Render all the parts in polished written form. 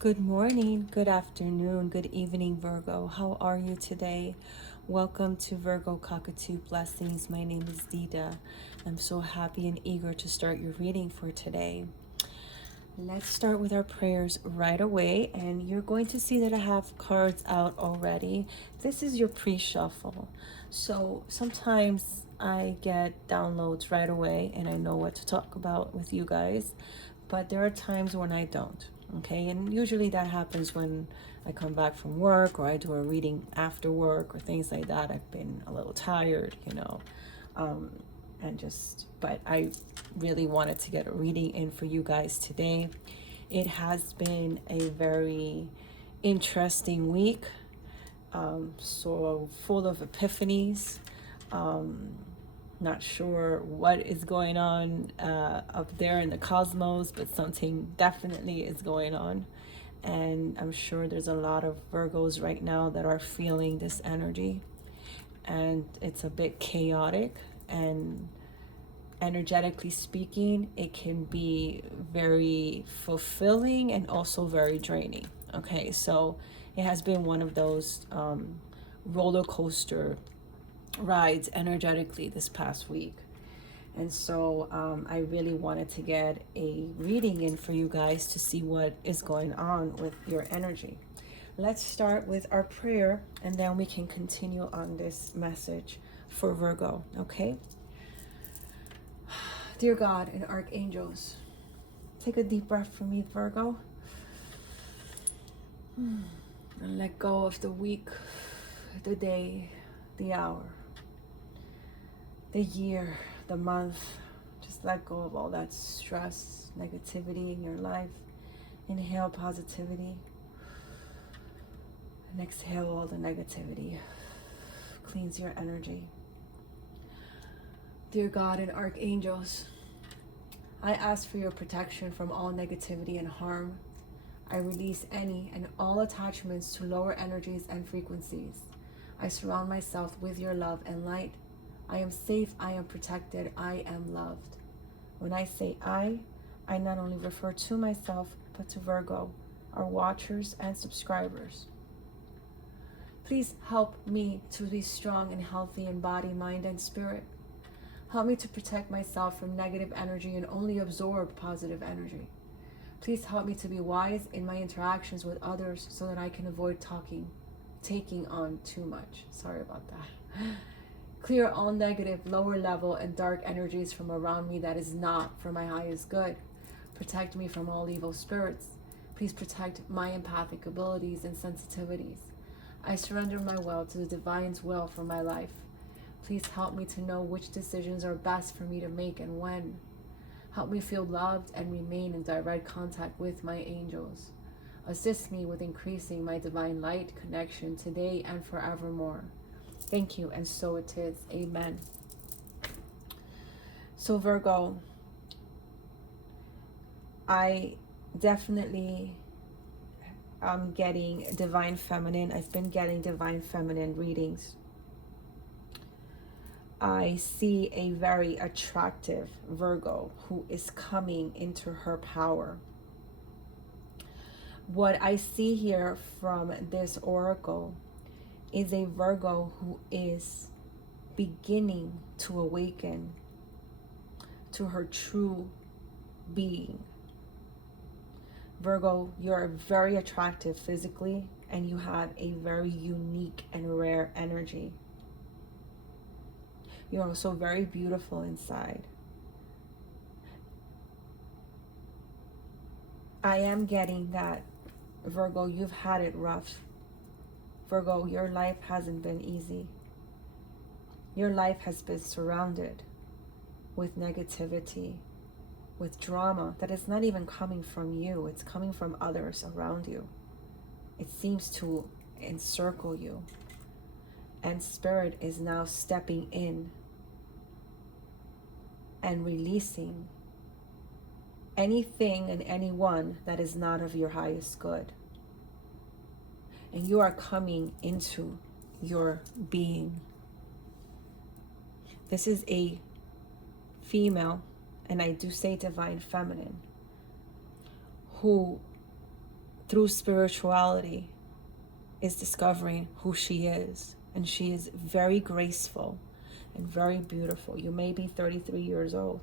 Good morning, good afternoon, good evening, Virgo. How are you today? Welcome to Virgo Cockatoo Blessings. My name is Dita. I'm so happy and eager to start your reading for today. Let's start with our prayers right away, and you're going to see that I have cards out already. This is your pre-shuffle. So sometimes I get downloads right away and I know what to talk about with you guys, but there are times when I don't. Okay, and usually that happens when I come back from work or I do a reading after work or things like that. I've been a little tired, but I really wanted to get a reading in for you guys today. It has been a very interesting week, so full of epiphanies. Not sure what is going on up there in the cosmos, but something definitely is going on. And I'm sure there's a lot of Virgos right now that are feeling this energy. And it's a bit chaotic, and energetically speaking, it can be very fulfilling and also very draining. Okay, so it has been one of those roller coaster rides energetically this past week. And so I really wanted to get a reading in for you guys to see what is going on with your energy. Let's start with our prayer, and then we can continue on this message for Virgo, okay? Dear God and archangels, take a deep breath for me, Virgo. And let go of the week, the day, the hour, the year, the month. Just let go of all that stress, negativity in your life. Inhale positivity and exhale all the negativity. Cleans your energy. Dear God and archangels, I ask for your protection from all negativity and harm. I release any and all attachments to lower energies and frequencies. I surround myself with your love and light. I am safe, I am protected, I am loved. When I say I not only refer to myself, but to Virgo, our watchers and subscribers. Please help me to be strong and healthy in body, mind, and spirit. Help me to protect myself from negative energy and only absorb positive energy. Please help me to be wise in my interactions with others so that I can avoid taking on too much. Sorry about that. Clear all negative, lower level, and dark energies from around me that is not for my highest good. Protect me from all evil spirits. Please protect my empathic abilities and sensitivities. I surrender my will to the divine's will for my life. Please help me to know which decisions are best for me to make and when. Help me feel loved and remain in direct contact with my angels. Assist me with increasing my divine light connection today and forevermore. Thank you, and so it is. Amen. So Virgo, I definitely am getting divine feminine. I've been getting divine feminine readings. I see a very attractive Virgo who is coming into her power. What I see here from this oracle is a Virgo who is beginning to awaken to her true being. Virgo, you're very attractive physically, and you have a very unique and rare energy. You're also very beautiful inside. I am getting that, Virgo, you've had it rough. Virgo, your life hasn't been easy. Your life has been surrounded with negativity, with drama that is not even coming from you. It's coming from others around you. It seems to encircle you. And Spirit is now stepping in and releasing anything and anyone that is not of your highest good. And you are coming into your being. This is a female, and I do say divine feminine, who through spirituality, is discovering who she is. And she is very graceful and very beautiful. You may be 33 years old.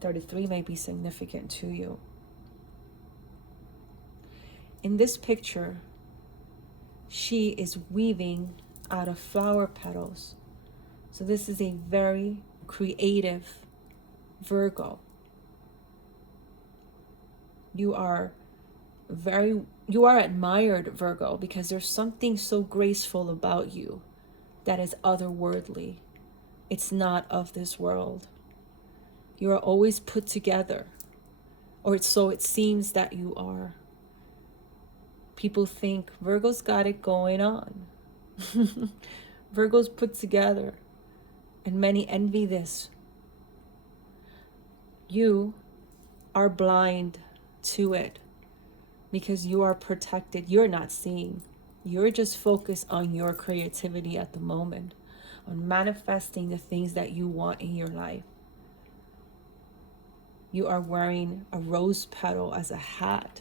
33 may be significant to you. In this picture, she is weaving out of flower petals. So this is a very creative Virgo. You are admired, Virgo, because there's something so graceful about you that is otherworldly. It's not of this world. You are always put together, or so it seems that you are. People think Virgo's got it going on. Virgo's put together, and many envy this. You are blind to it because you are protected. You're not seeing. You're just focused on your creativity at the moment, on manifesting the things that you want in your life. You are wearing a rose petal as a hat.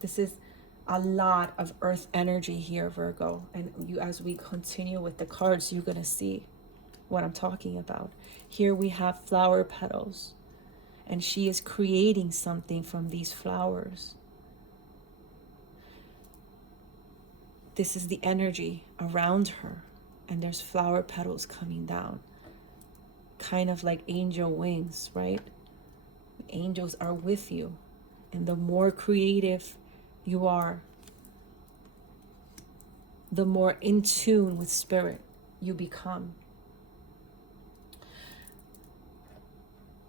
This is a lot of earth energy here, Virgo. And you, as we continue with the cards, you're going to see what I'm talking about. Here we have flower petals, and she is creating something from these flowers. This is the energy around her, and there's flower petals coming down, kind of like angel wings, right? Angels are with you, and the more creative you are, the more in tune with spirit you become.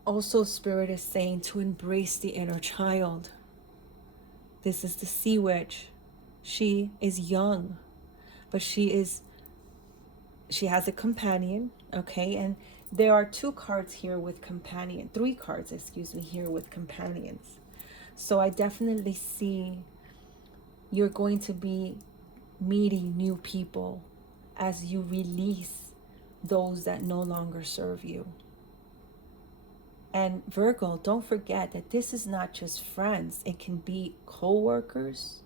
Also, Spirit is saying to embrace the inner child. This is the sea witch. She is young, but she has a companion, okay? And there are three cards here with companions here with companions. So I definitely see you're going to be meeting new people as you release those that no longer serve you. And Virgo, don't forget that this is not just friends. It can be co-workers.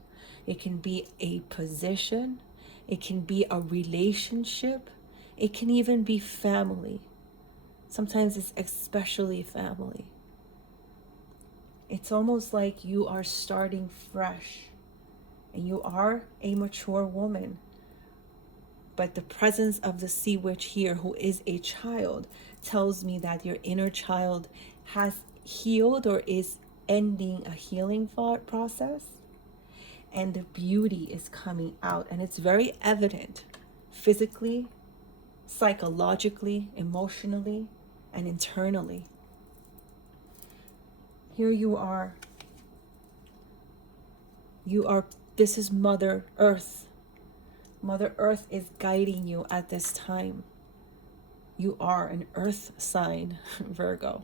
It can be a position. It can be a relationship. It can even be family. Sometimes it's especially family. It's almost like you are starting fresh. And you are a mature woman. But the presence of the sea witch here, who is a child, tells me that your inner child has healed or is ending a healing process. And the beauty is coming out. And it's very evident physically, psychologically, emotionally, and internally. Here you are. This is Mother Earth. Mother Earth is guiding you at this time. You are an earth sign, Virgo.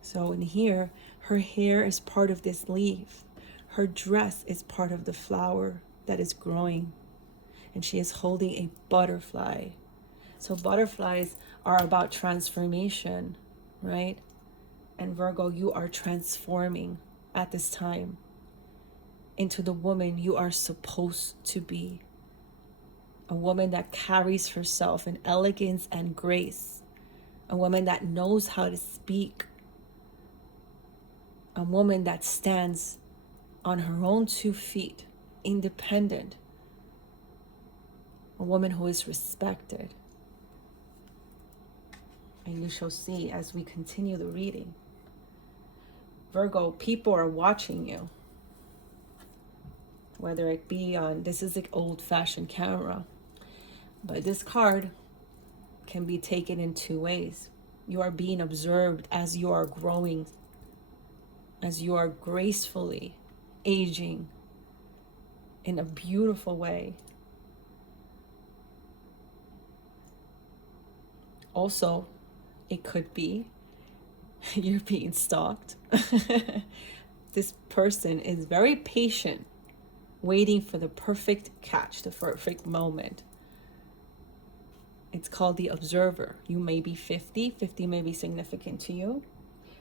So in here, her hair is part of this leaf. Her dress is part of the flower that is growing. And she is holding a butterfly. So butterflies are about transformation, right? And Virgo, you are transforming at this time into the woman you are supposed to be. A woman that carries herself in elegance and grace. A woman that knows how to speak. A woman that stands on her own 2 feet, independent. A woman who is respected. And you shall see as we continue the reading. Virgo, people are watching you. Whether it be on, this is an old-fashioned camera. But this card can be taken in 2 ways. You are being observed as you are growing, as you are gracefully aging in a beautiful way. Also, it could be you're being stalked. This person is very patient, waiting for the perfect catch, the perfect moment. It's called the observer. You may be 50. 50 may be significant to you.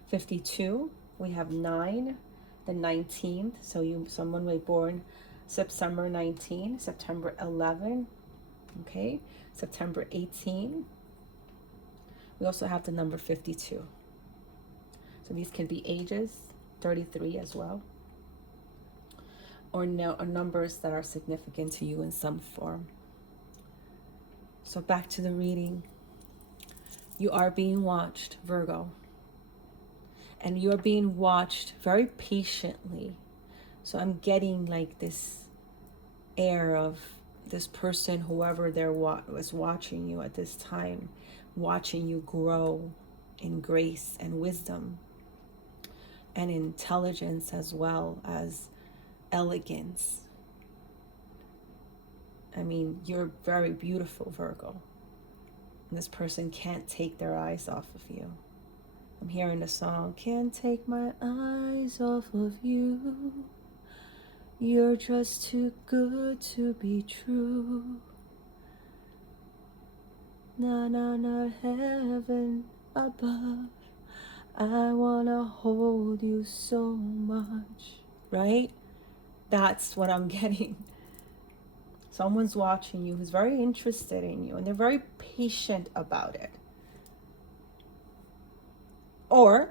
52, we have 9 the 19th. So someone was born September 19, September 11, okay, September 18. We also have the number 52. So these can be ages, 33 as well, or numbers that are significant to you in some form. So back to the reading. You are being watched, Virgo. And you're being watched very patiently. So I'm getting like this air of this person, whoever was watching you at this time, watching you grow in grace and wisdom and intelligence, as well as elegance. I mean, you're very beautiful, Virgo. And this person can't take their eyes off of you. I'm hearing the song, can't take my eyes off of you. You're just too good to be true. Na na na, heaven above. I wanna hold you so much. Right? That's what I'm getting. Someone's watching you who's very interested in you, and they're very patient about it. Or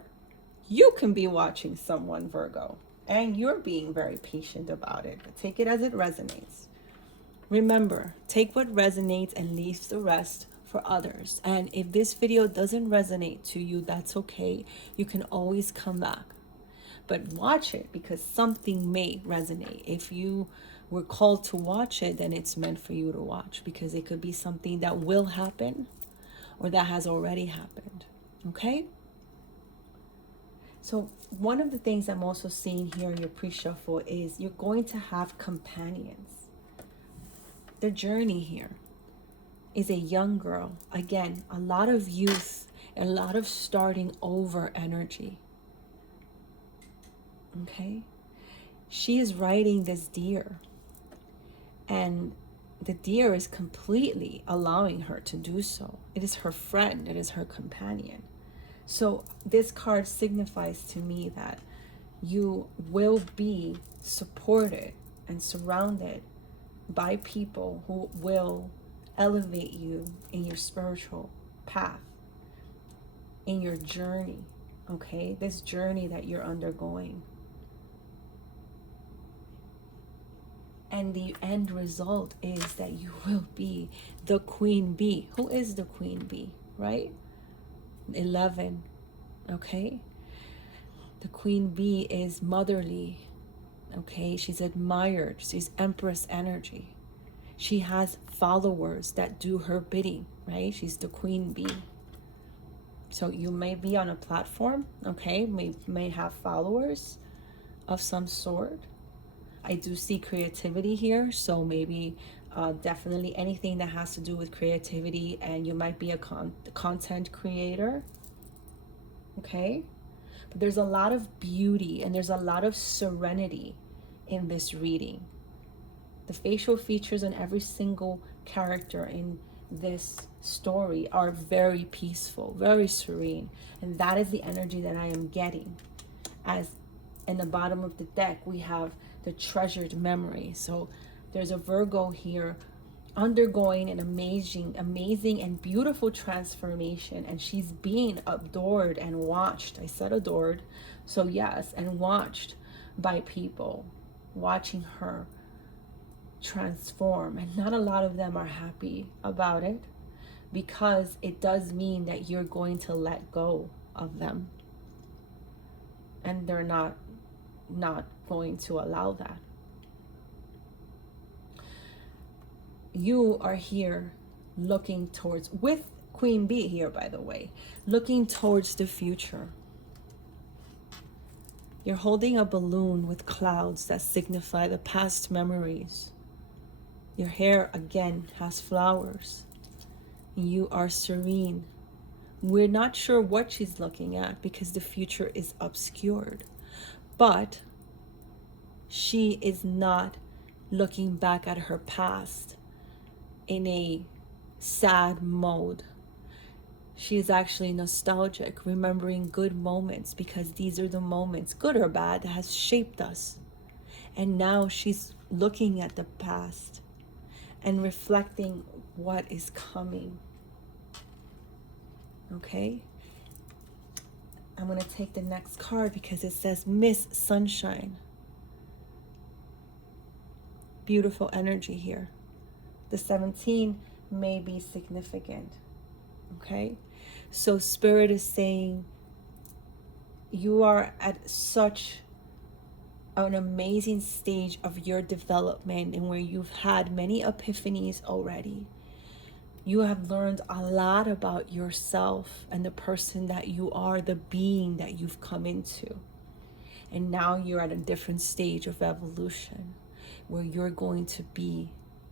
you can be watching someone, Virgo, and you're being very patient about it. But take it as it resonates. Remember, take what resonates and leave the rest for others. And if this video doesn't resonate to you, that's okay. You can always come back. But watch it, because something may resonate. If you were called to watch it, then it's meant for you to watch, because it could be something that will happen or that has already happened. Okay? So one of the things I'm also seeing here in your pre-shuffle is you're going to have companions. The journey here is a young girl. Again, a lot of youth, a lot of starting over energy. Okay? She is riding this deer, and the deer is completely allowing her to do so. It is her friend, it is her companion. So this card signifies to me that you will be supported and surrounded by people who will elevate you in your spiritual path, in your journey, okay? This journey that you're undergoing. And the end result is that you will be the queen bee. Who is the queen bee, right? 11, okay? The queen bee is motherly, okay? She's admired. She's empress energy. She has followers that do her bidding, right? She's the queen bee. So you may be on a platform, okay? May have followers of some sort. I do see creativity here, so maybe definitely anything that has to do with creativity, and you might be a content creator, okay? But there's a lot of beauty and there's a lot of serenity in this reading. The facial features on every single character in this story are very peaceful, very serene, and that is the energy that I am getting. As in the bottom of the deck, we have the treasured memory. So there's a Virgo here undergoing an amazing and beautiful transformation, and she's being adored and watched. I said adored, so yes, and watched by people, watching her transform. And not a lot of them are happy about it, because it does mean that you're going to let go of them, and they're not going to allow that. You are here looking towards, with Queen Bee here, by the way, looking towards the future. You're holding a balloon with clouds that signify the past memories. Your hair, again, has flowers. You are serene. We're not sure what she's looking at because the future is obscured. But she is not looking back at her past in a sad mode. She is actually nostalgic, remembering good moments, because these are the moments, good or bad, that has shaped us. And now she's looking at the past and reflecting what is coming. Okay? I'm going to take the next card because it says Miss Sunshine. Beautiful energy here. The 17 may be significant. Okay? So Spirit is saying you are at such an amazing stage of your development, and where you've had many epiphanies already. You have learned a lot about yourself and the person that you are, the being that you've come into. And now you're at a different stage of evolution where you're going to be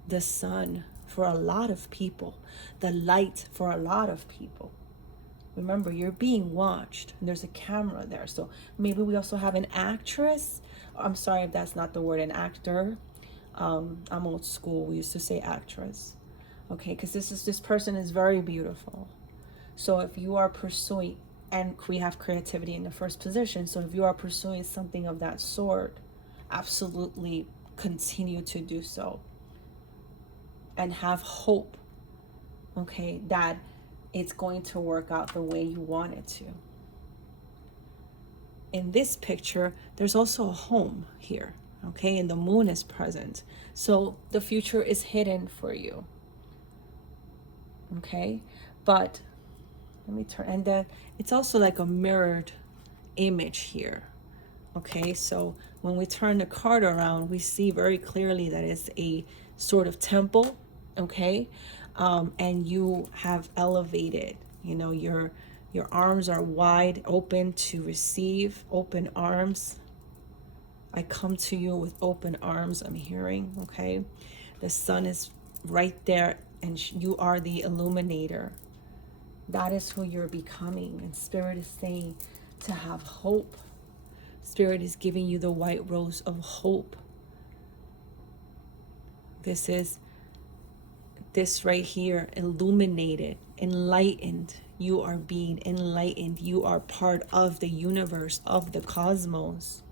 the sun for a lot of people, the light for a lot of people. Remember, you're being watched, and there's a camera there. So maybe we also have an actress. I'm sorry if that's not the word, an actor. I'm old school. We used to say actress. Okay, because this person is very beautiful. So if you are pursuing, and we have creativity in the first position, so if you are pursuing something of that sort, absolutely continue to do so. And have hope, okay, that it's going to work out the way you want it to. In this picture, there's also a home here, okay, and the moon is present. So the future is hidden for you, okay? But let me turn, and then it's also like a mirrored image here, okay? So when we turn the card around, we see very clearly that it's a sort of temple, okay? And you have elevated, you know, your arms are wide open to receive, open arms. I come to you with open arms, I'm hearing, okay? The sun is right there, and you are the illuminator. That is who you're becoming. And Spirit is saying to have hope. Spirit is giving you the white rose of hope. This right here, illuminated, enlightened. You are being enlightened. You are part of the universe, of the cosmos.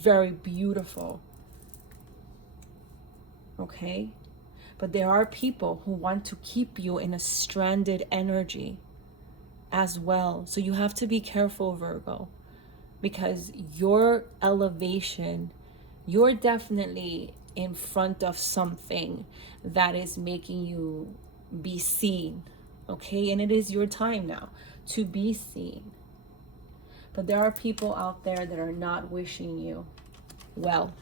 Very beautiful. Okay? But there are people who want to keep you in a stranded energy as well. So you have to be careful, Virgo, because your elevation, you're definitely in front of something that is making you be seen, okay? And it is your time now to be seen. But there are people out there that are not wishing you well,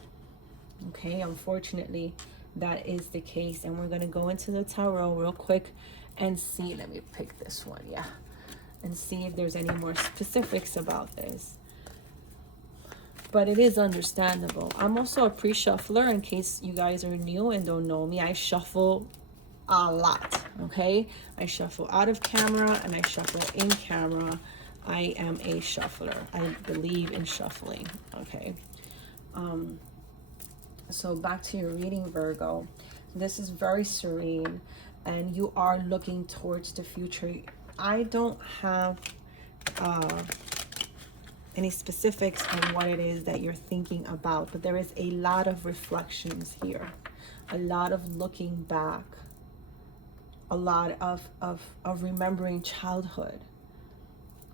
okay? Unfortunately, that is the case. And we're going to go into the tarot real quick and see. Let me pick this one, yeah, and see if there's any more specifics about this. But it is understandable. I'm also a pre-shuffler, in case you guys are new and don't know me. I shuffle a lot, okay? I shuffle out of camera and I shuffle in camera. I am a shuffler. I believe in shuffling, okay? So back to your reading, Virgo. This is very serene, and you are looking towards the future. I don't have any specifics on what it is that you're thinking about, but there is a lot of reflections here, a lot of looking back, a lot of remembering childhood,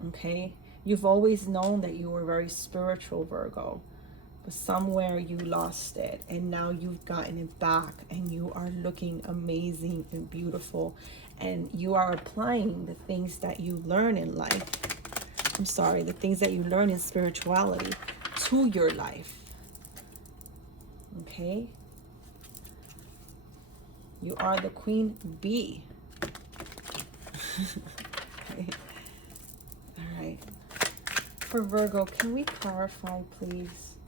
okay? You've always known that you were very spiritual, Virgo, but somewhere you lost it, and now you've gotten it back, and you are looking amazing and beautiful, and you are applying the things that you learn in life. I'm sorry, the things that you learn in spirituality to your life. Okay? You are the queen bee. Okay. All right. For Virgo, can we clarify, please?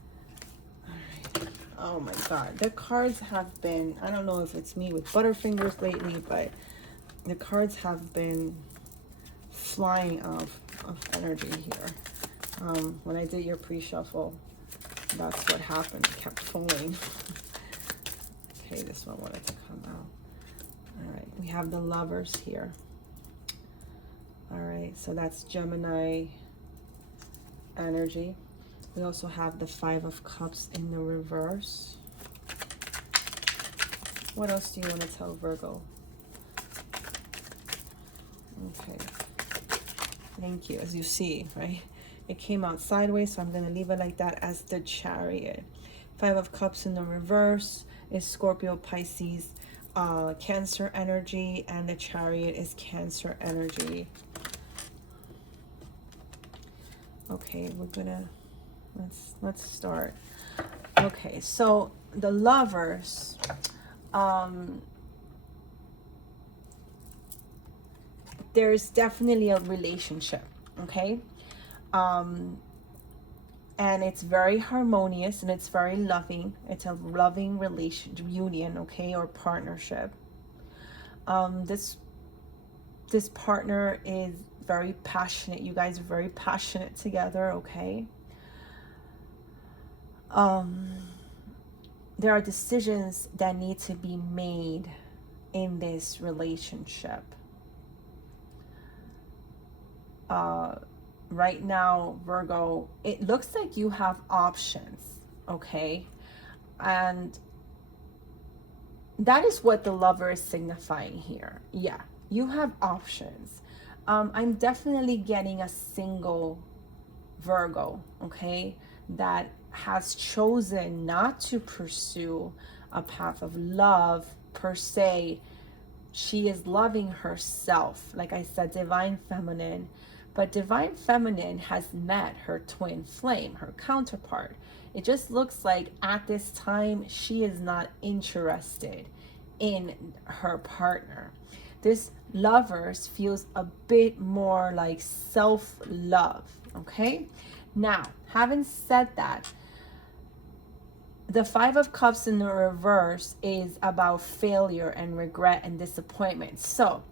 All right. Oh my God. The cards have been, I don't know if it's me with butterfingers lately, but the cards have been flying of energy here. When I did your pre-shuffle, that's what happened. It kept falling. Okay, this one wanted to come out. All right. We have the Lovers here. All right, so that's Gemini energy. We also have the Five of Cups in the reverse. What else do you want to tell Virgo? Okay. Thank you. As you see, right? It came out sideways, so I'm going to leave it like that as the Chariot. Five of Cups in the reverse is Scorpio, Pisces, Cancer energy, and the Chariot is Cancer energy. Okay, we're gonna let's start. Okay, so the Lovers, there's definitely a relationship, okay? And it's very harmonious and it's very loving. It's a loving union, okay, or partnership. This partner is very passionate. You guys are very passionate together, okay? There are decisions that need to be made in this relationship. Right now, Virgo, it looks like you have options, okay? And that is what the Lover is signifying here. Yeah, you have options. I'm definitely getting a single Virgo, okay, that has chosen not to pursue a path of love per se. She is loving herself, like I said, divine feminine. But divine feminine has met her twin flame, her counterpart. It just looks like at this time she is not interested in her partner. This Lovers feels a bit more like self-love, okay? Now, having said that, the Five of Cups in the reverse is about failure and regret and disappointment. So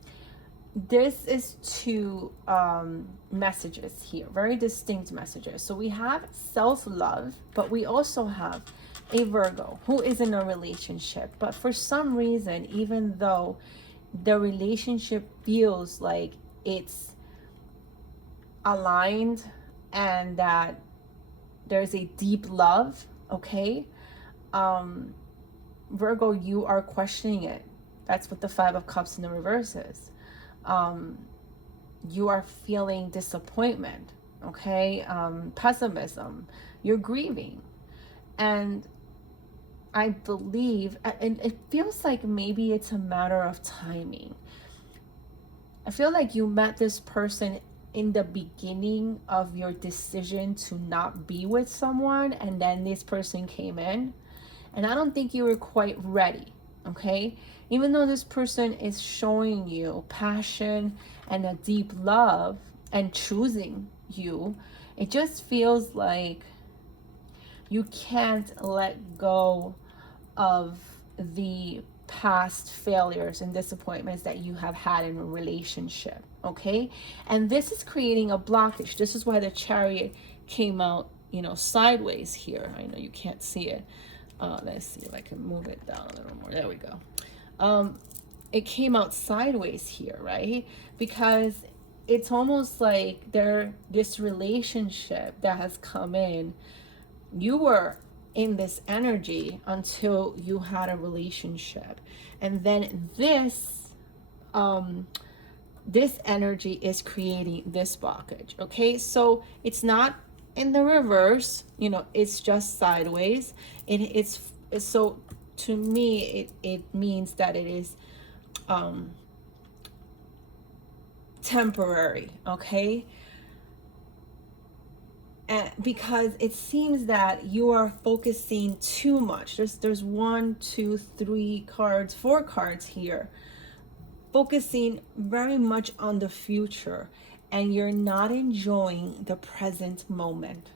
this is two messages here, very distinct messages. So we have self-love, but we also have a Virgo who is in a relationship. But for some reason, even though the relationship feels like it's aligned and that there's a deep love, okay, Virgo, you are questioning it. That's what the Five of Cups in the reverse is. You are feeling disappointment, okay, pessimism, you're grieving. And I believe, and it feels like maybe it's a matter of timing. I feel like you met this person in the beginning of your decision to not be with someone, and then this person came in, and I don't think you were quite ready, okay? Even though this person is showing you passion and a deep love and choosing you, it just feels like you can't let go of the past failures and disappointments that you have had in a relationship, okay? And this is creating a blockage. This is why the Chariot came out, sideways here. I know you can't see it. Let's see if I can move it down a little more. There we go. It came out sideways here, right? Because it's almost like this relationship that has come in, you were in this energy until you had a relationship, and then this energy is creating this blockage, okay? So it's not in the reverse, it's just sideways. It's so to me it means that it is temporary, okay? And because it seems that you are focusing too much. There's 1, 2, 3 cards, 4 cards here, focusing very much on the future, and you're not enjoying the present moment,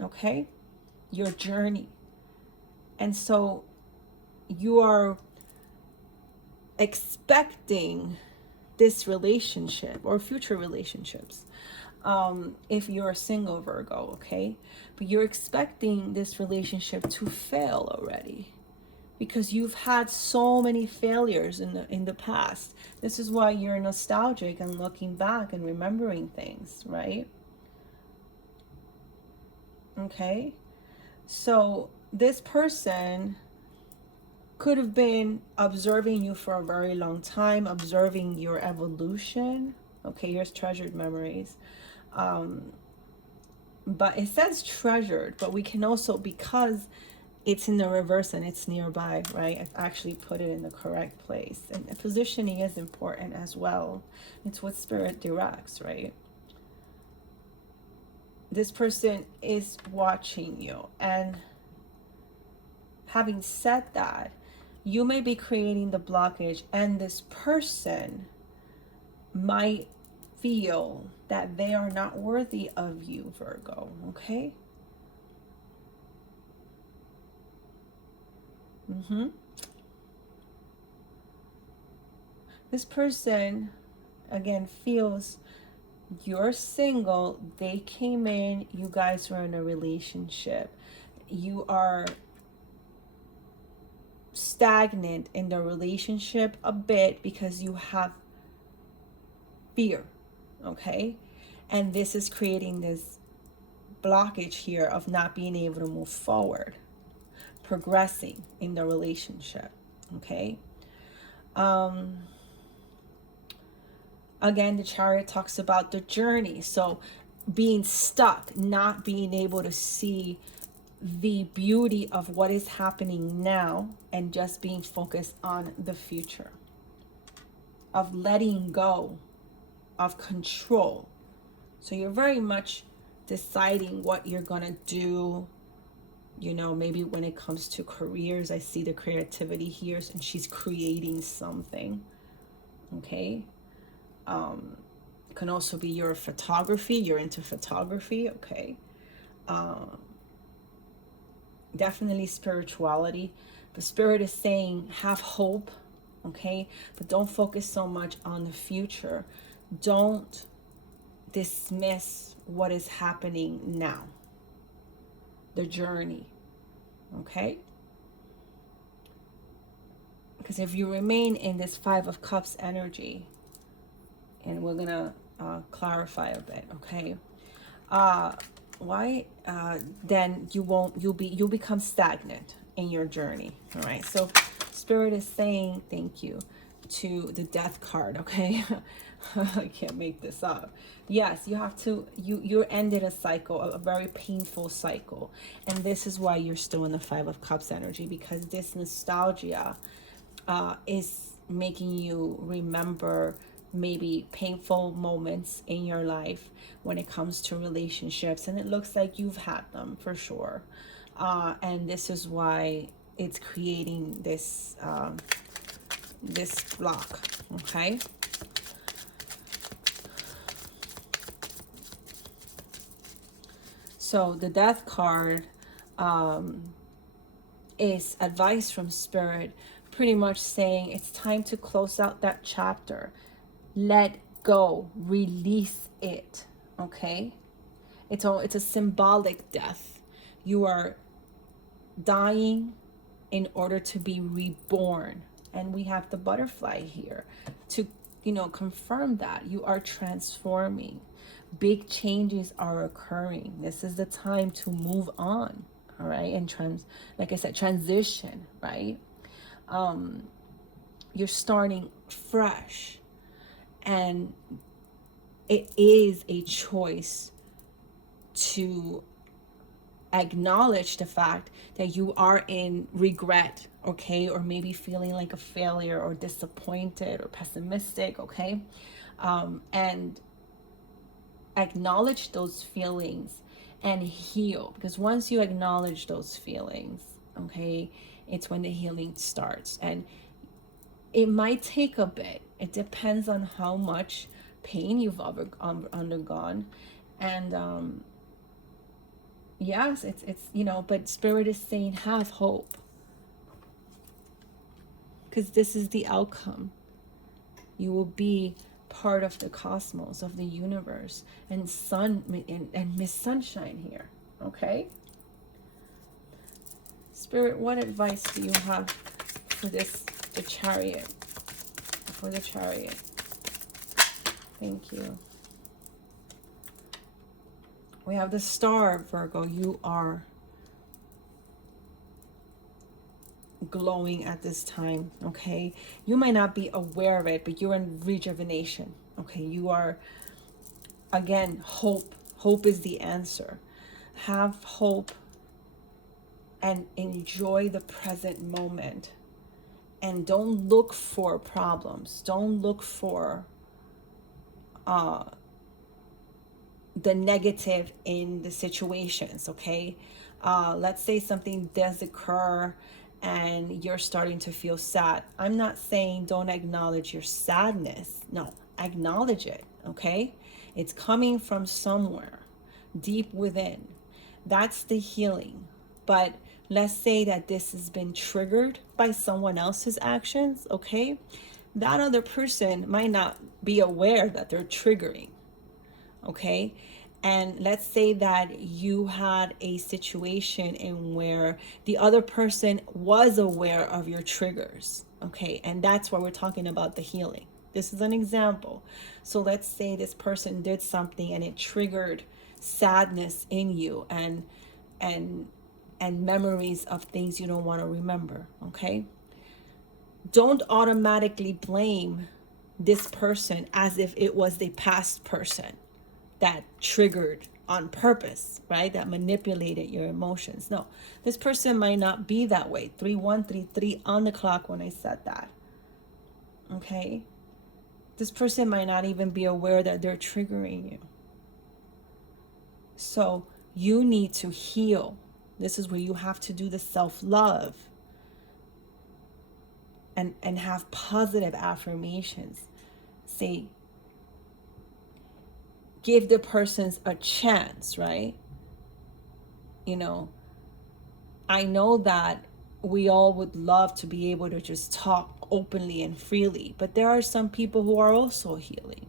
okay? Your journey. And so you are expecting this relationship or future relationships, if you're a single Virgo, okay? But you're expecting this relationship to fail already, because you've had so many failures in the past. This is why you're nostalgic and looking back and remembering things, right? Okay, so this person could have been observing you for a very long time, observing your evolution. Okay, here's treasured memories. But it says treasured, but we can also, because it's in the reverse and it's nearby, right? I've actually put it in the correct place. And positioning is important as well. It's what spirit directs, right? This person is watching you. And having said that, you may be creating the blockage, and this person might feel that they are not worthy of you, Virgo, okay? This person, again, feels you're single, they came in, you guys were in a relationship, you are stagnant in the relationship a bit because you have fear, okay? And this is creating this blockage here of not being able to move forward, progressing in the relationship, okay? Again, the Chariot talks about the journey. So being stuck, not being able to see the beauty of what is happening now, and just being focused on the future, of letting go of control. So you're very much deciding what you're gonna do, you know, maybe when it comes to careers. I see the creativity here, and she's creating something, okay? It can also be your photography, you're into photography, okay? Definitely spirituality, but spirit is saying have hope, okay? But don't focus so much on the future. Don't dismiss what is happening now, the journey, okay? Because if you remain in this Five of Cups energy, and we're gonna clarify a bit, okay? Then you'll become stagnant in your journey. All right, so spirit is saying thank you to the Death card, okay? I can't make this up. Yes, you have to, you ended a cycle, a very painful cycle, and this is why you're still in the Five of Cups energy, because this nostalgia is making you remember maybe painful moments in your life when it comes to relationships, and it looks like you've had them for sure, and this is why it's creating this this block, okay? So the Death card is advice from spirit, pretty much saying it's time to close out that chapter. Let go, release it, okay? It's a symbolic death. You are dying in order to be reborn. And we have the butterfly here to, you know, confirm that you are transforming. Big changes are occurring. This is the time to move on, all right? And like I said, transition, right? You're starting fresh. And it is a choice to acknowledge the fact that you are in regret, okay? Or maybe feeling like a failure or disappointed or pessimistic, okay? And acknowledge those feelings and heal. Because once you acknowledge those feelings, okay, it's when the healing starts. And it might take a bit. It depends on how much pain you've undergone. And yes, it's you know, but spirit is saying have hope, because this is the outcome. You will be part of the cosmos, of the universe, and sun and Miss Sunshine here, okay? Spirit, what advice do you have for the Chariot? For the Chariot. Thank you. We have the Star, Virgo. You are glowing at this time, okay? You might not be aware of it, but you're in rejuvenation, okay? You are, again, hope. Hope is the answer. Have hope and enjoy the present moment. And don't look for problems. Don't look for the negative in the situations, okay? Let's say something does occur and you're starting to feel sad. I'm not saying don't acknowledge your sadness. No, acknowledge it, okay? It's coming from somewhere deep within. That's the healing. But let's say that this has been triggered by someone else's actions, okay? That other person might not be aware that they're triggering, okay? And let's say that you had a situation in where the other person was aware of your triggers, okay? And that's why we're talking about the healing. This is an example. So let's say this person did something and it triggered sadness in you and memories of things you don't want to remember, okay? Don't automatically blame this person as if it was the past person that triggered on purpose, right? That manipulated your emotions. No, this person might not be that way. 3133 on the clock when I said that. Okay? This person might not even be aware that they're triggering you. So you need to heal. This is where you have to do the self-love and have positive affirmations. Say, give the persons a chance, right? You know, I know that we all would love to be able to just talk openly and freely, but there are some people who are also healing.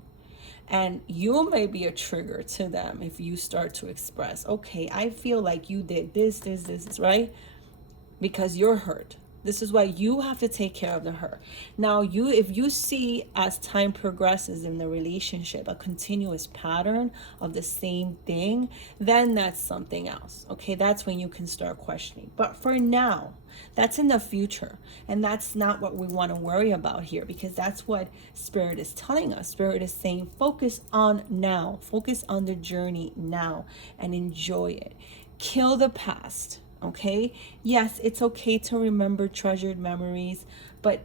And you may be a trigger to them if you start to express, okay, I feel like you did this, right? Because you're hurt. This is why you have to take care of the hurt. Now, if you see as time progresses in the relationship, a continuous pattern of the same thing, then that's something else. Okay, that's when you can start questioning. But for now, that's in the future. And that's not what we want to worry about here, because that's what Spirit is telling us. Spirit is saying, focus on now. Focus on the journey now and enjoy it. Kill the past. Okay, yes, it's okay to remember treasured memories, but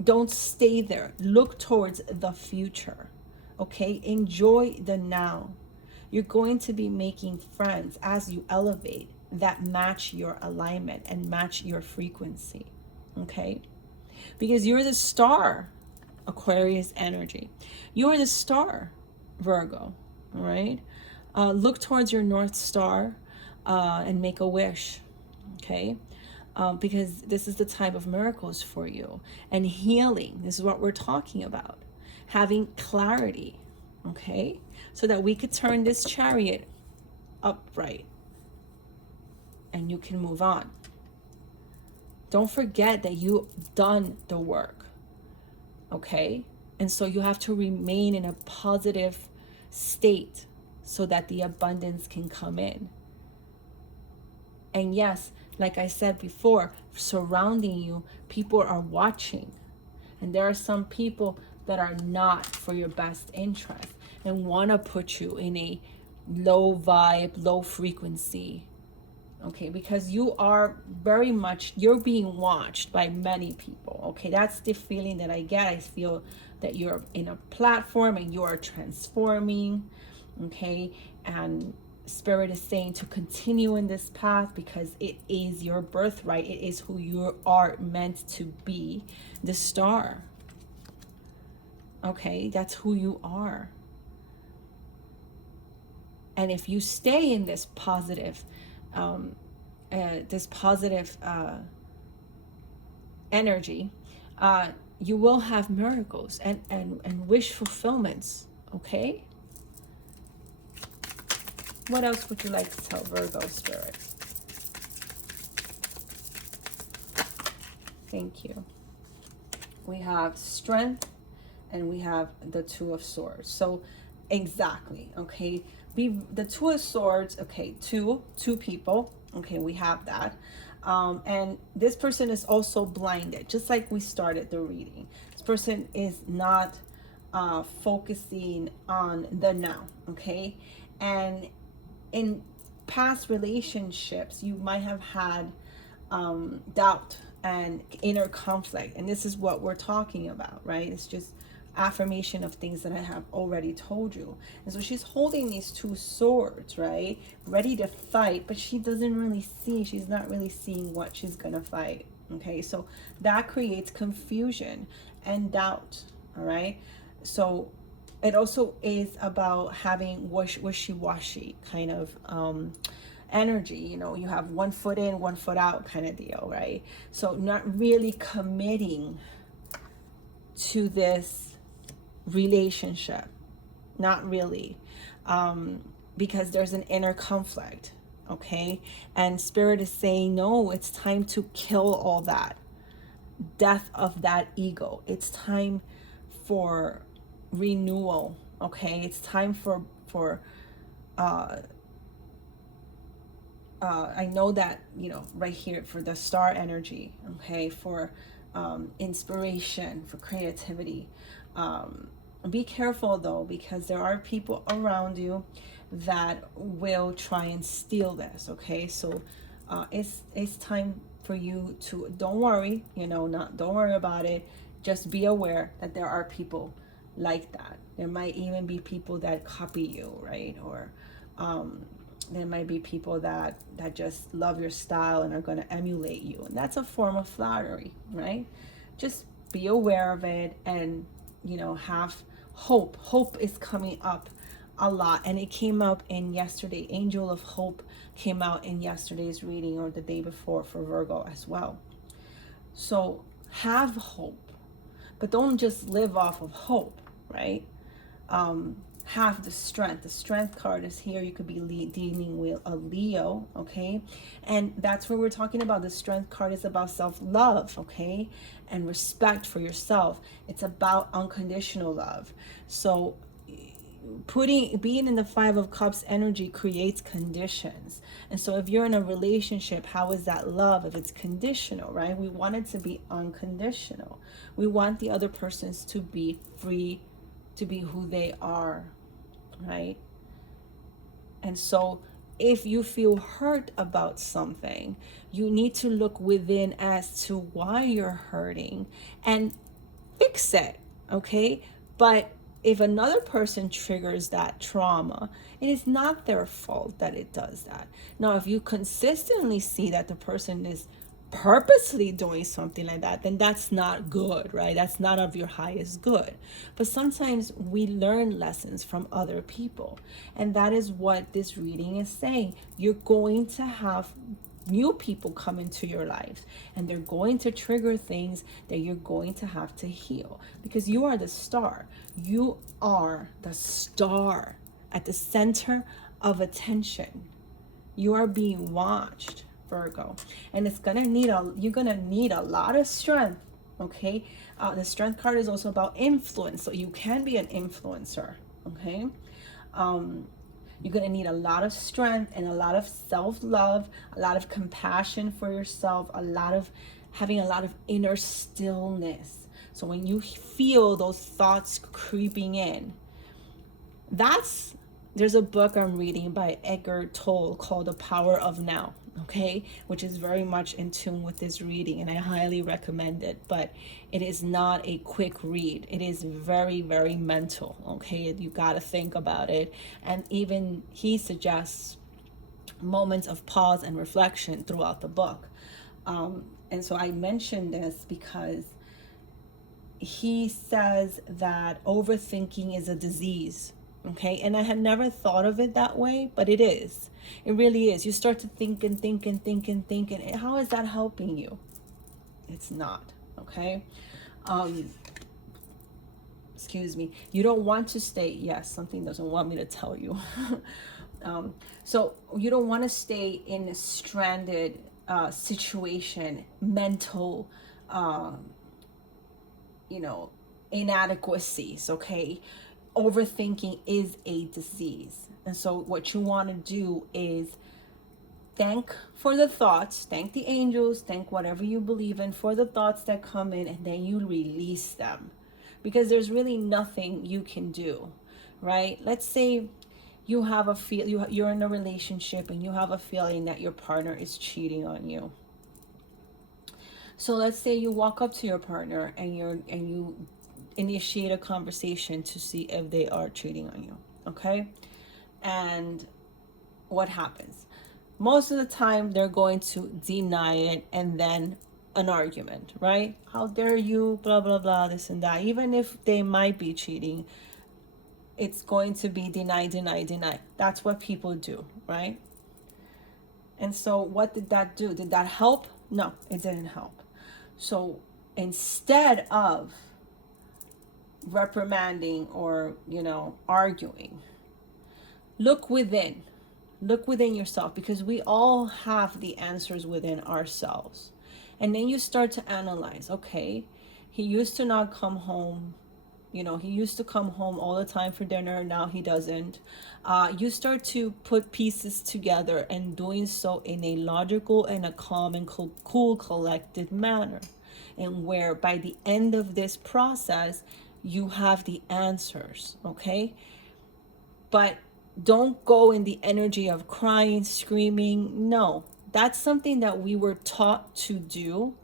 don't stay there. Look towards the future. Okay, enjoy the now. You're going to be making friends as you elevate that match your alignment and match your frequency. Okay, because you're the star, Aquarius energy. You're the star, Virgo. All right, look towards your North Star. And make a wish, okay? Because this is the time of miracles for you. And healing, this is what we're talking about. Having clarity, okay? So that we could turn this chariot upright and you can move on. Don't forget that you've done the work, okay? And so you have to remain in a positive state so that the abundance can come in. And yes, like I said before, surrounding you, people are watching. And there are some people that are not for your best interest and want to put you in a low vibe, low frequency. Okay, because you are very much, you're being watched by many people. Okay, that's the feeling that I get. I feel that you're in a platform and you are transforming. Okay, and Spirit is saying to continue in this path because it is your birthright. It is who you are meant to be, the star. Okay, that's who you are. And if you stay in this positive energy, you will have miracles and wish fulfillments. Okay. What else would you like to tell Virgo, Spirit? Thank you. We have strength and we have the Two of Swords. So exactly, okay. The Two of Swords, okay, two people, okay, we have that. And this person is also blinded, just like we started the reading. This person is not focusing on the now, okay. And in past relationships, you might have had doubt and inner conflict, and this is what we're talking about, right? It's just affirmation of things that I have already told you. And so she's holding these two swords, right, ready to fight, but she doesn't really see, she's not really seeing what she's gonna fight. Okay, so that creates confusion and doubt. All right, so it also is about having wishy-washy kind of energy. You know, you have 1 foot in, 1 foot out kind of deal, right? So not really committing to this relationship, not really, because there's an inner conflict, okay? And Spirit is saying, no, it's time to kill all that, death of that ego. It's time for renewal, okay? It's time for I know that, you know, right here for the star energy, okay, for inspiration, for creativity. Be careful though, because there are people around you that will try and steal this, okay? So it's time for you to, don't worry, you know, don't worry about it. Just be aware that there are people like that. There might even be people that copy you, right? Or there might be people that just love your style and are going to emulate you, and that's a form of flattery, right? Just be aware of it, and you know, have hope is coming up a lot, and it came up in yesterday. Angel of Hope came out in yesterday's reading, or the day before, for Virgo as well. So have hope, but don't just live off of hope, right? Have the strength. The strength card is here. You could be dealing with a Leo, okay? And that's what we're talking about. The strength card is about self-love, okay? And respect for yourself. It's about unconditional love. So being in the Five of Cups energy creates conditions. And so if you're in a relationship, how is that love if it's conditional, right? We want it to be unconditional. We want the other persons to be free to be who they are, right? And so if you feel hurt about something, you need to look within as to why you're hurting and fix it, okay? But if another person triggers that trauma, it is not their fault that it does that. Now, if you consistently see that the person is purposely doing something like that, then that's not good, right? That's not of your highest good. But sometimes we learn lessons from other people, and that is what this reading is saying. You're going to have new people come into your lives, and they're going to trigger things that you're going to have to heal, because you are the star. You are the star at the center of attention. You are being watched, Virgo, and you're gonna need a lot of strength, okay? The strength card is also about influence, so you can be an influencer, okay? You're gonna need a lot of strength and a lot of self-love, a lot of compassion for yourself, having a lot of inner stillness. So when you feel those thoughts creeping in, there's a book I'm reading by Eckhart Tolle called The Power of Now, okay, which is very much in tune with this reading, and I highly recommend it. But it is not a quick read. It is very, very mental, okay? You got to think about it. And even he suggests moments of pause and reflection throughout the book. And so I mentioned this because he says that overthinking is a disease. Okay, and I had never thought of it that way, but it is. It really is. You start to think and think and think and think, and how is that helping you? It's not, okay? Excuse me. You don't want to stay, yes, something doesn't want me to tell you. So you don't want to stay in a stranded situation, mental you know, inadequacies, okay? Overthinking is a disease. And so what you want to do is thank for the thoughts, thank the angels, thank whatever you believe in for the thoughts that come in, and then you release them. Because there's really nothing you can do, right? Let's say you have a you're in a relationship and you have a feeling that your partner is cheating on you. So let's say you walk up to your partner and you initiate a conversation to see if they are cheating on you, okay? And what happens? Most of the time they're going to deny it, and then an argument, right? How dare you, blah blah blah, this and that. Even if they might be cheating, it's going to be deny, deny, deny. That's what people do, right? And so what did that do? Did that help? No, it didn't help. So instead of reprimanding or, arguing, look within. Look within yourself, because we all have the answers within ourselves. And then you start to analyze, okay, he used to not come home. He used to come home all the time for dinner. Now he doesn't. You start to put pieces together, and doing so in a logical and a calm and cool, collected manner. And where by the end of this process, you have the answers, okay? But don't go in the energy of crying, screaming. No, that's something that we were taught to do,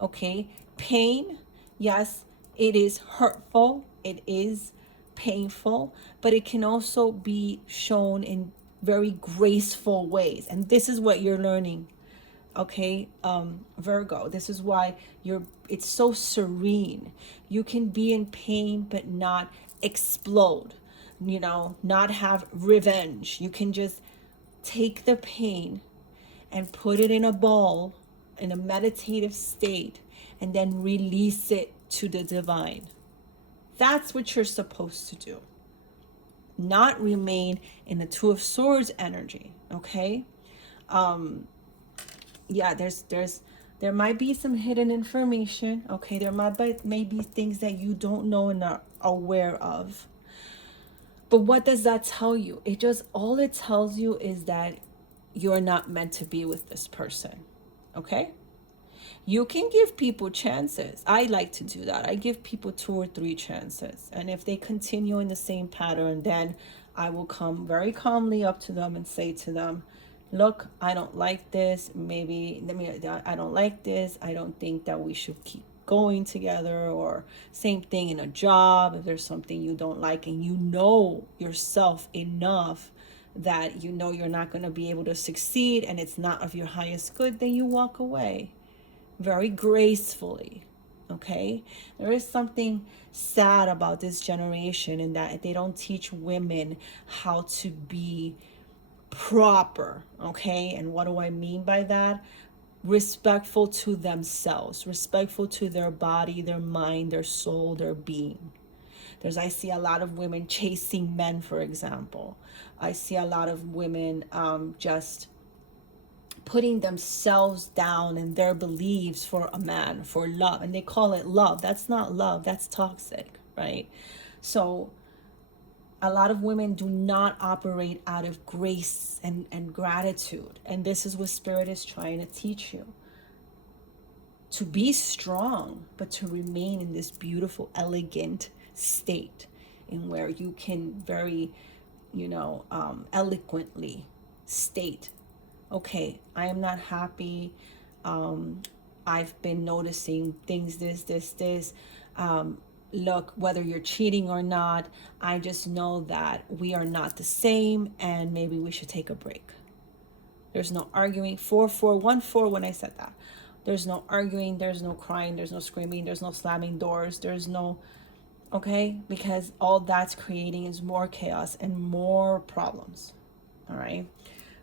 okay? Pain, yes, it is hurtful, it is painful, but it can also be shown in very graceful ways. And this is what you're learning, okay? Virgo, this is why it's so serene. You can be in pain but not explode, not have revenge. You can just take the pain and put it in a ball in a meditative state, and then release it to the divine. That's what you're supposed to do. Not remain in the Two of Swords energy, okay? Yeah, there might be some hidden information, okay? There may be things that you don't know and are aware of. But what does that tell you? All it tells you is that you're not meant to be with this person, okay? You can give people chances. I like to do that. I give people 2 or 3 chances. And if they continue in the same pattern, then I will come very calmly up to them and say to them, look, I don't like this. I don't like this. I don't think that we should keep going together. Or same thing in a job. If there's something you don't like and you know yourself enough that you know you're not going to be able to succeed and it's not of your highest good, then you walk away very gracefully, okay? There is something sad about this generation in that they don't teach women how to be proper, okay? And what do I mean by that? Respectful to themselves, respectful to their body, their mind, their soul, their being. I see a lot of women chasing men, for example. I see a lot of women just putting themselves down and their beliefs for a man, for love. And they call it love. That's not love. That's toxic, right? So a lot of women do not operate out of grace and gratitude. And this is what Spirit is trying to teach you. To be strong, but to remain in this beautiful, elegant state in where you can very, eloquently state, okay, I am not happy. I've been noticing things, this. Look, whether you're cheating or not, I just know that we are not the same and maybe we should take a break. There's no arguing. 4-4-1-4 when I said that. There's no arguing, there's no crying, there's no screaming, there's no slamming doors, there's no, okay? Because all that's creating is more chaos and more problems, all right?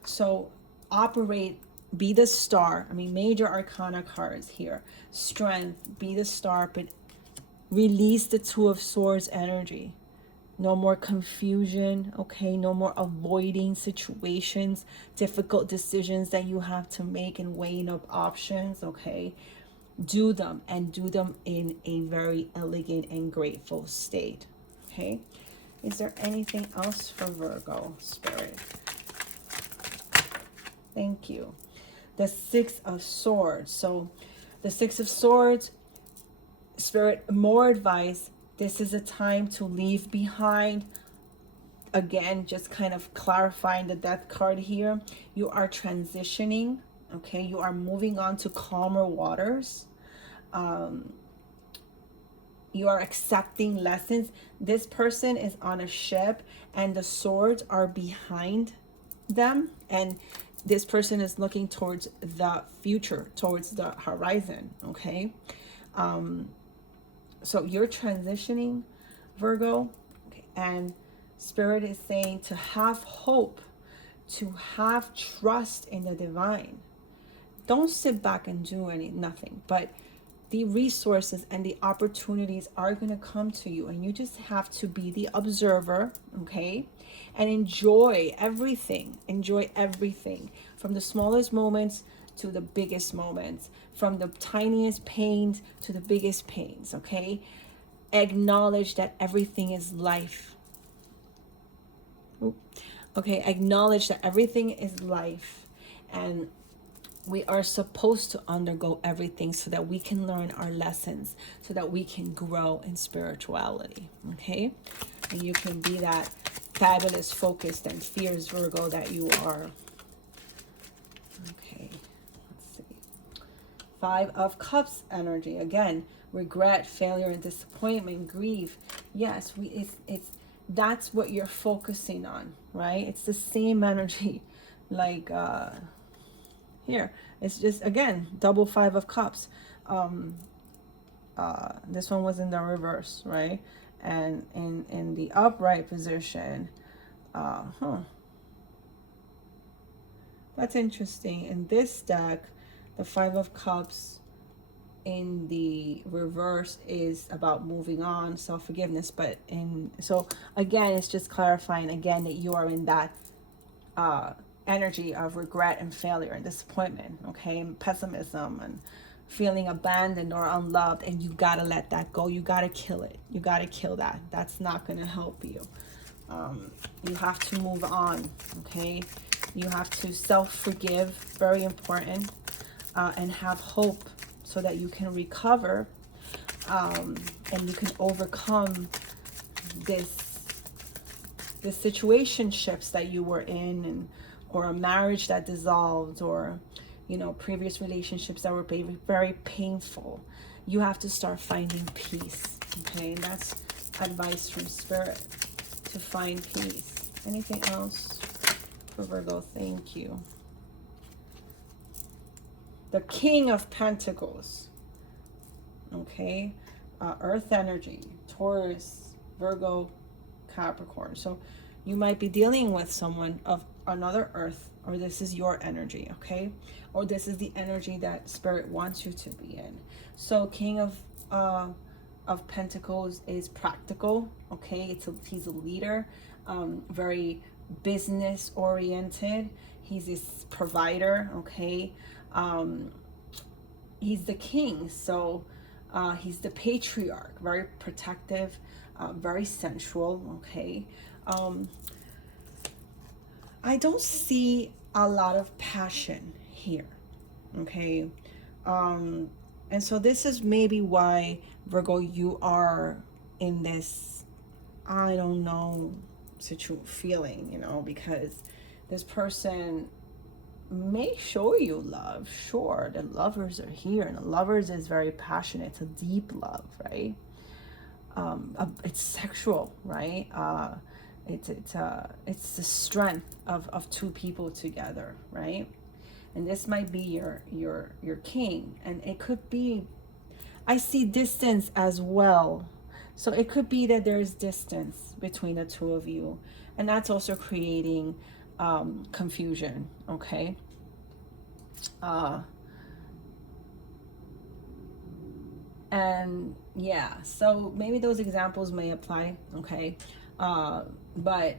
So operate, be the star. Major arcana cards here. Strength, be the star, but release the Two of Swords energy. No more confusion, okay? No more avoiding situations, difficult decisions that you have to make and weighing up options, okay? do them, and do them in a very elegant and grateful state. Okay, is there anything else for Virgo Spirit? Thank you. The Six of Swords. So the Six of Swords, Spirit, more advice. This is a time to leave behind. Again, just kind of clarifying the Death card here. You are transitioning, okay? You are moving on to calmer waters. You are accepting lessons. This person is on a ship and the swords are behind them, and this person is looking towards the future, towards the horizon, okay? So you're transitioning, Virgo, okay, and Spirit is saying to have hope, to have trust in the divine. Don't sit back and do nothing, but the resources and the opportunities are going to come to you, and you just have to be the observer, okay, and enjoy everything. Enjoy everything, from the smallest moments to the biggest moments, from the tiniest pains to the biggest pains, okay? Acknowledge that everything is life. Okay, acknowledge that everything is life, and we are supposed to undergo everything so that we can learn our lessons, so that we can grow in spirituality, okay? And you can be that fabulous, focused, and fierce Virgo that you are. Okay, let's see. Five of Cups energy. Again, regret, failure, and disappointment, grief. Yes, it's that's what you're focusing on, right? It's the same energy, like here. It's just, again, double Five of Cups. This one was in the reverse, right? And in the upright position, that's interesting. In this deck, the Five of Cups in the reverse is about moving on, self-forgiveness, but so again, it's just clarifying again that you are in that energy of regret and failure and disappointment, okay, and pessimism and feeling abandoned or unloved, and you gotta let that go. You gotta kill it. You gotta kill that. That's not gonna help you. You have to move on, okay? You have to self-forgive, very important, and have hope so that you can recover, and you can overcome the situationships that you were in, and or a marriage that dissolved, or previous relationships that were very, very painful. You have to start finding peace, okay? And that's advice from Spirit, to find peace. Anything else for Virgo? Thank you. The King of Pentacles, okay? Earth energy, Taurus, Virgo, Capricorn. So you might be dealing with someone of another earth, or this is your energy, okay? Or this is the energy that Spirit wants you to be in. So King of Pentacles is practical, okay? He's a leader, very business oriented. He's this provider, okay? He's the king, so he's the patriarch, very protective, very sensual, okay? I don't see a lot of passion here, okay? And so this is maybe why, Virgo, you are in this, I don't know, feeling, because this person may show you love. Sure, the lovers are here, and the lovers is very passionate. It's a deep love, right? It's sexual, right? It's the strength of two people together, right? And this might be your king, and it could be, I see distance as well. So it could be that there's distance between the two of you, and that's also creating confusion, okay? And yeah, so maybe those examples may apply, okay? But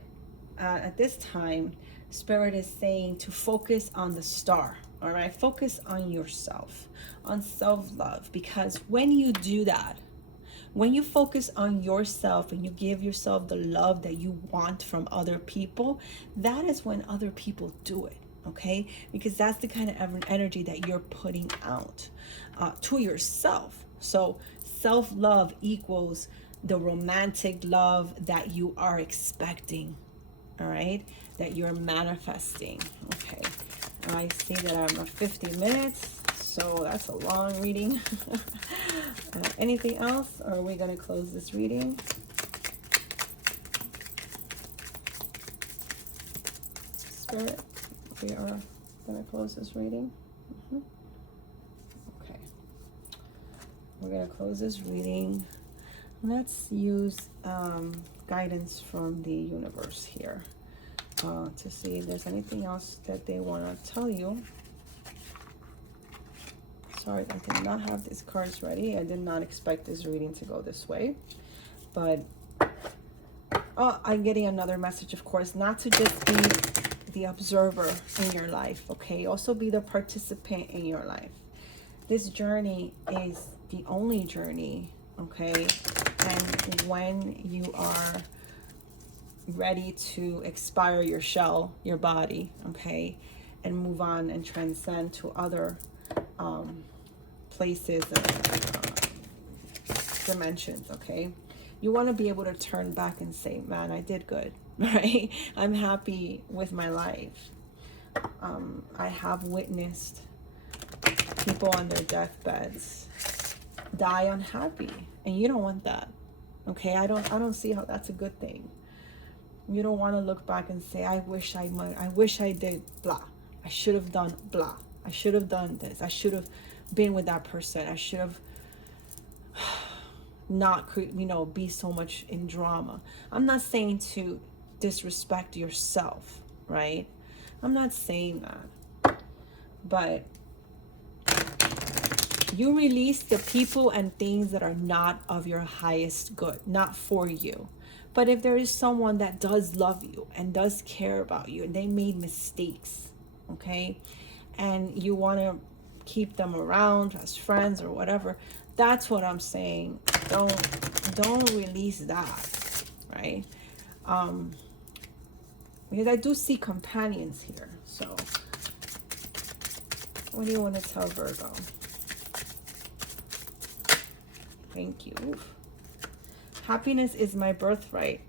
at this time, Spirit is saying to focus on the star, All right, focus on yourself, on self-love, because when you do that, when you focus on yourself and you give yourself the love that you want from other people, that is when other people do it, okay? Because that's the kind of energy that you're putting out to yourself. So self-love equals the romantic love that you are expecting, all right? That you're manifesting, okay? I see that I'm at 50 minutes, so that's a long reading. Anything else, or are we going to close this reading? Spirit, we are going to close this reading. Okay. We're going to close this reading. Let's use guidance from the universe here to see if there's anything else that they want to tell you. Sorry, I did not have these cards ready. I did not expect this reading to go this way. But I'm getting another message, of course, not to just be the observer in your life, okay? Also be the participant in your life. This journey is the only journey, okay? And when you are ready to expire your shell, your body, okay, and move on and transcend to other places and dimensions, okay, you want to be able to turn back and say, man, I did good, right? I'm happy with my life. I have witnessed people on their deathbeds die unhappy, and you don't want that, okay? I don't see how that's a good thing. You don't want to look back and say, I wish I did blah, I should have done blah, I should have done this, I should have been with that person, I should have not, be so much in drama. I'm not saying to disrespect yourself, right? I'm not saying that, but you release the people and things that are not of your highest good, not for you. But if there is someone that does love you and does care about you and they made mistakes, okay, and you want to keep them around as friends or whatever, that's what I'm saying. Don't release that, right? Because I do see companions here. So what do you want to tell Virgo? Thank you. Oof. Happiness is my birthright.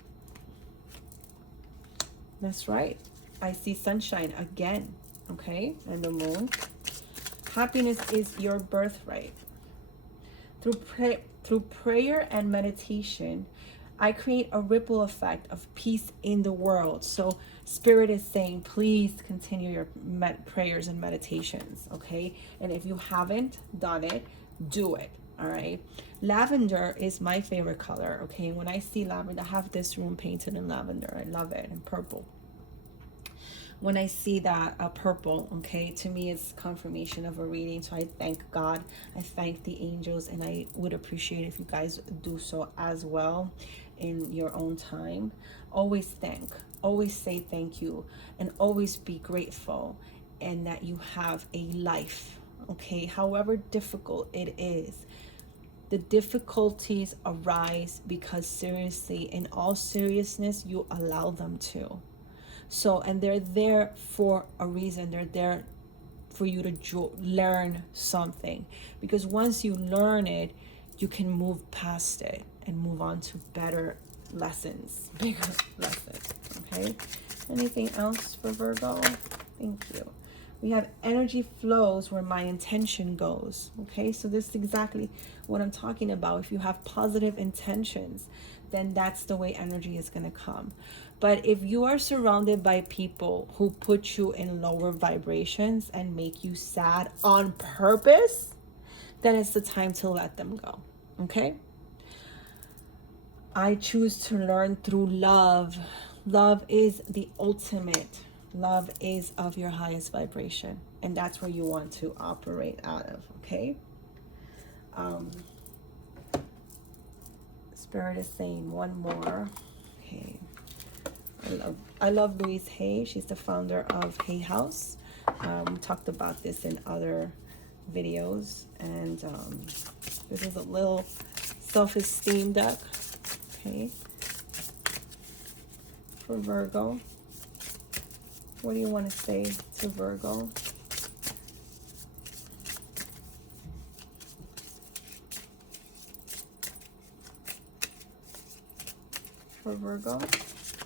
That's right. I see sunshine again, okay? And the moon. Happiness is your birthright. Through prayer and meditation, I create a ripple effect of peace in the world. So Spirit is saying, please continue your prayers and meditations, okay? And if you haven't done it, do it, all right? Lavender is my favorite color, okay? When I see lavender, I have this room painted in lavender. I love it, and purple. When I see that purple, okay, to me it's confirmation of a reading. So I thank God, I thank the angels, and I would appreciate if you guys do so as well in your own time. Always say thank you, and always be grateful, and that you have a life, okay, however difficult it is. The difficulties arise because seriously, in all seriousness, you allow them to. So, and they're there for a reason. They're there for you to learn something. Because once you learn it, you can move past it and move on to better lessons, bigger lessons, okay? Anything else for Virgo? Thank you. We have energy flows where my intention goes, okay? So this is exactly what I'm talking about. If you have positive intentions, then that's the way energy is going to come. But if you are surrounded by people who put you in lower vibrations and make you sad on purpose, then it's the time to let them go, okay? I choose to learn through love. Love is the ultimate. Love is of your highest vibration, and that's where you want to operate out of, okay? Spirit is saying one more. Okay. I love Louise Hay. She's the founder of Hay House. Talked about this in other videos, and this is a little self-esteem deck, okay, for Virgo. What do you want to say to Virgo? For Virgo,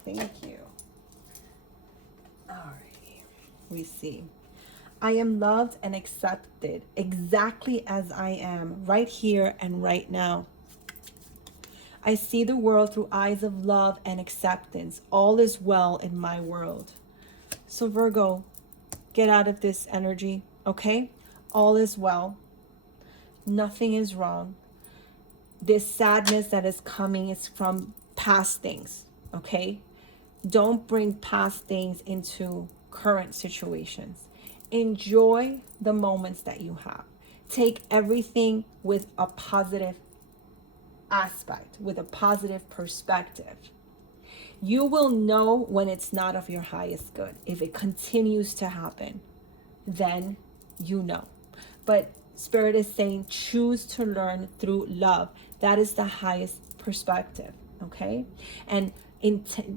thank you. Alrighty, we see. I am loved and accepted exactly as I am, right here and right now. I see the world through eyes of love and acceptance. All is well in my world. So Virgo, get out of this energy, okay? All is well. Nothing is wrong. This sadness that is coming is from past things, okay? Don't bring past things into current situations. Enjoy the moments that you have. Take everything with a positive aspect, with a positive perspective. You will know when it's not of your highest good. If it continues to happen, then you know. But Spirit is saying choose to learn through love. That is the highest perspective, okay? And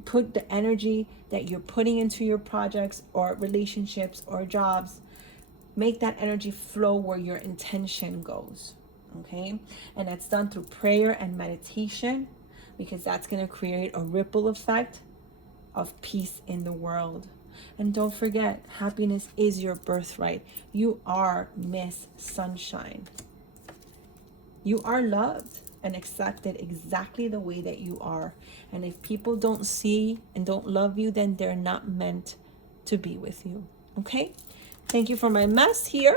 put the energy that you're putting into your projects or relationships or jobs, make that energy flow where your intention goes, okay? And that's done through prayer and meditation, because that's going to create a ripple effect of peace in the world. And don't forget, happiness is your birthright. You are Miss Sunshine. You are loved and accepted exactly the way that you are. And if people don't see and don't love you, then they're not meant to be with you. Okay? Thank you for my mess here.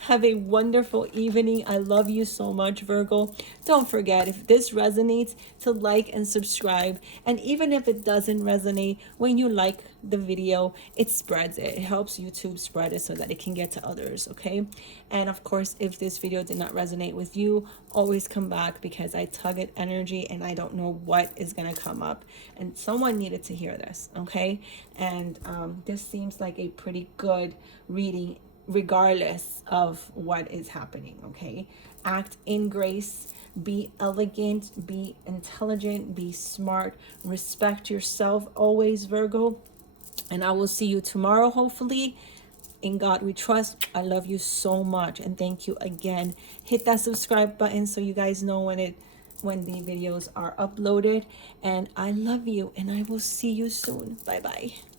Have a wonderful evening. I love you so much, Virgo. Don't forget, if this resonates, to like and subscribe. And even if it doesn't resonate, when you like the video, it spreads it. It helps YouTube spread it so that it can get to others, okay? And of course, if this video did not resonate with you, always come back, because I tug at energy and I don't know what is going to come up. And someone needed to hear this, okay? And this seems like a pretty good reading regardless of what is happening, okay? Act in grace, be elegant, be intelligent, be smart, respect yourself always, Virgo. And I will see you tomorrow, hopefully. In God we trust. I love you so much, and thank you again. Hit that subscribe button so you guys know when the videos are uploaded. And I love you, and I will see you soon. Bye bye.